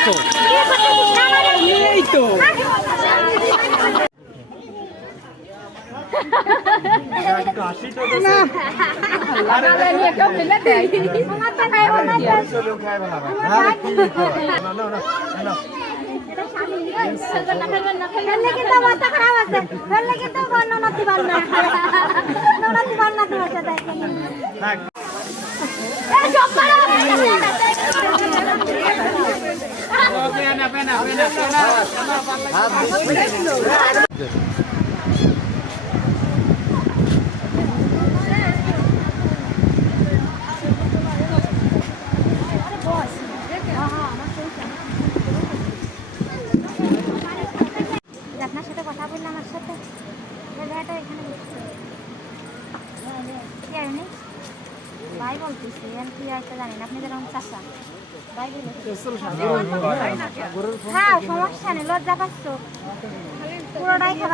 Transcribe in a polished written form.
তো এই তো আপনার সাথে কথা বললাম আমার সাথে এখানে ভাই বলতেছি আমি কি আর জানি না আপনি যেরকম চাষা ভাই বলে হ্যাঁ সমস্যা নেই লজ্জা পাচ্ছ পুরোটাই খাবার